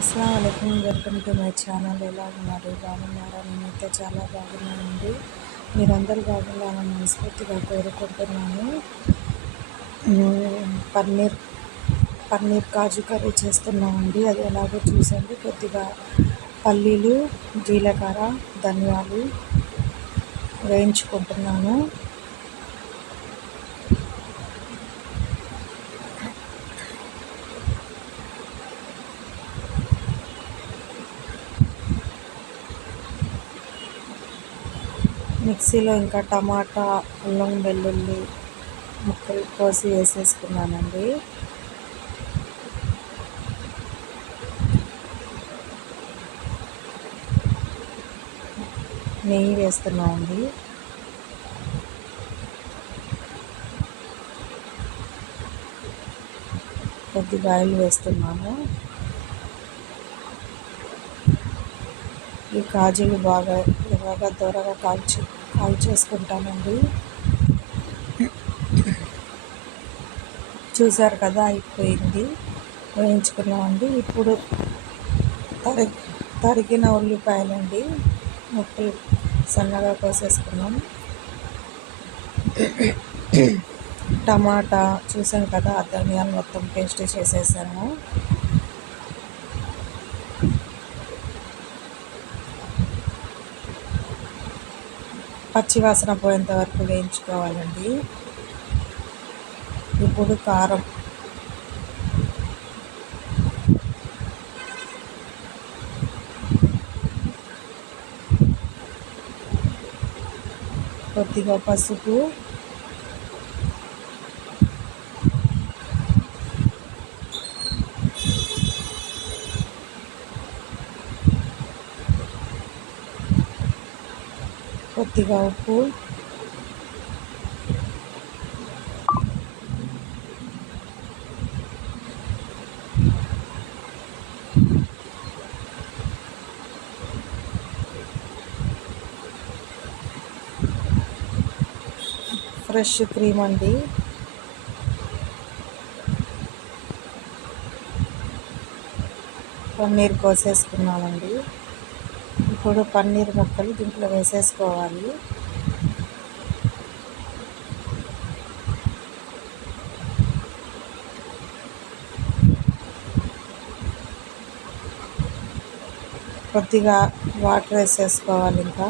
అస్సలం వాలేకుమ్, welcome to my channel. ఎలా ఉన్నారు? బాగున్నారా? నేనైతే చాలా బాగున్నానండి. మీరందరూ బాగున్నారని మనస్ఫూర్తిగా కోరుకుంటున్నాను. పన్నీర్ పన్నీర్ కాజు కర్రీ చేస్తున్నామండి. అది ఎలాగో చూసండి. కొద్దిగా పల్లీలు, జీలకర్ర, ధనియాలు వేయించుకుంటున్నాను. మిక్సీలో ఇంకా టమాటా, అల్లం వెల్లుల్లి ముక్కలు కోసి వేసేసుకున్నానండి. నెయ్యి వేస్తున్నామండి. కొద్దిగా ఆయిల్ వేస్తున్నాను. ఈ కాజులు బాగా దూరగా కాల్చేసుకుంటానండి. చూసారు కదా, అయిపోయింది, వేయించుకున్నామండి. ఇప్పుడు తరిగిన ఉల్లిపాయలండి, ముక్కలు సన్నగా కోసేసుకున్నాం. టమాటా చూసాం కదా, ధనియాలు మొత్తం పేస్ట్ చేసేసాము. పచ్చివాసన పోయేంత వరకు వేయించుకోవాలండి. ఇప్పుడు కారం, కొద్దిగా పసుపు, కొద్దిగా ఉప్పు, ఫ్రెష్ క్రీమ్ అండి. పన్నీర్ కోసేసుకున్నామండి. ఇప్పుడు పన్నీర్ ముక్కలు దీంట్లో వేసేసుకోవాలి. కొద్దిగా వాటర్ వేసేసుకోవాలి. ఇంకా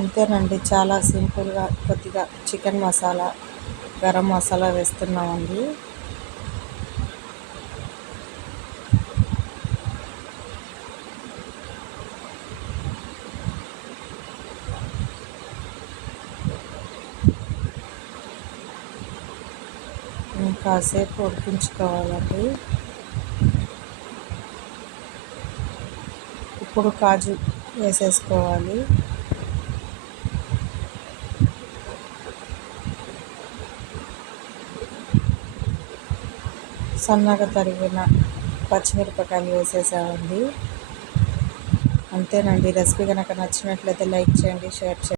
అంతేనండి, చాలా సింపుల్గా. కొద్దిగా చికెన్ మసాలా, గరం మసాలా వేస్తున్నామండి. కాసేపు ఉడికించుకోవాలండి. ఇప్పుడు కాజు వేసేసుకోవాలి. సన్నగా తరిగిన పచ్చిమిరపకాయలు వేసేసామండి. అంతేనండి. రెసిపీ కనుక నచ్చినట్లయితే లైక్ చేయండి, షేర్ చేయండి.